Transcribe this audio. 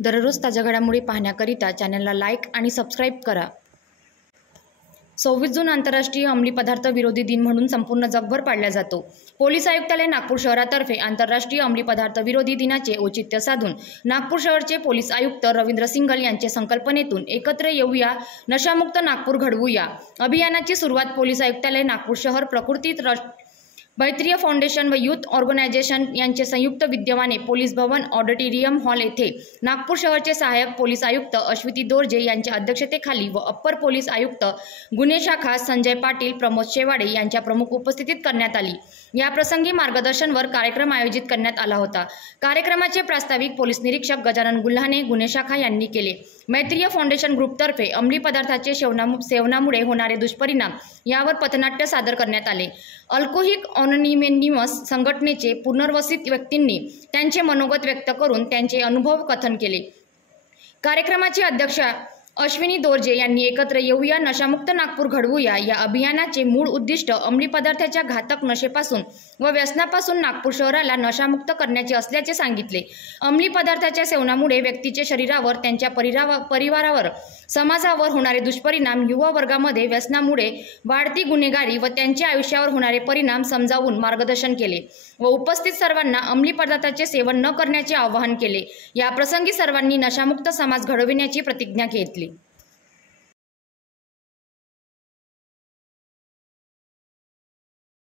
दररोज ताज्या घडामोडी पाहण्याकरिता चॅनलला लाईक आणि सबस्क्राईब करा। 26 जून आंतरराष्ट्रीय अंमली पदार्थ विरोधी दिन म्हणून संपूर्ण जगभर पाळला जातो। पोलीस आयुक्तालय नागपूर शहरातर्फे आंतरराष्ट्रीय अंमली पदार्थ विरोधी दिनाचे औचित्य साधून नागपूर शहरचे पोलीस आयुक्त रवींद्र सिंघल यांच्या संकल्पनेतून एकत्र येऊया नशामुक्त नागपूर घडवूया अभियानाची सुरुवात पोलीस आयुक्तालय नागपूर शहर प्रकृती मैत्रीय फाउंडेशन व यूथ ऑर्गनायझेशन यांचे संयुक्त विद्यमाने पोलीस भवन ऑडिटोरियम हॉल येथे नागपूर शहरचे सहाय्यक पोलीस आयुक्त अश्विनी दोर्जे यांच्या अध्यक्षतेखाली व अप्पर पोलीस आयुक्त गुन्हे शाखा संजय पाटील प्रमोद शेवाडे यांच्या प्रमुख उपस्थितीत करण्यात आली। या प्रसंगी मार्गदर्शनवर कार्यक्रम आयोजित करण्यात आला होता। कार्यक्रमाचे प्रास्ताविक पोलीस निरीक्षक गजानन गुल्हाने गुन्हे शाखा यांनी केले। मैत्रीय फाउंडेशन ग्रुपतर्फे अंमली पदार्थाचे सेवनामुळे होणारे दुष्परिणाम यावर पथनाट्य सादर करण्यात आले। अल्कोहोलिक अनोनिमस संघटनेचे पुनर्वसित व्यक्तींनी त्यांचे मनोगत व्यक्त करून त्यांचे अनुभव कथन केले। कार्यक्रमाचे अध्यक्ष अश्विनी दोर्जे यांनी एकत्र येऊया नशामुक्त नागपूर घडवूया या अभियानाचे मूळ उद्दिष्ट अंमली पदार्थाच्या घातक नशेपासून व व्यसनापासून नागपूर शहराला नशामुक्त करण्याचे असल्याचे सांगितले। अंमली पदार्थाच्या सेवनामुळे व्यक्तीच्या शरीरावर, त्यांच्या परिवारावर, समाजावर होणारे दुष्परिणाम, युवा वर्गामध्ये व्यसनामुळे वाढती गुन्हेगारी व त्यांच्या आयुष्यावर होणारे परिणाम समजावून मार्गदर्शन केले व उपस्थित सर्वांना अंमली पदार्थाचे सेवन न करण्याचे आवाहन केले। या प्रसंगी सर्वांनी नशामुक्त समाज घडविण्याची प्रतिज्ञा घेतली।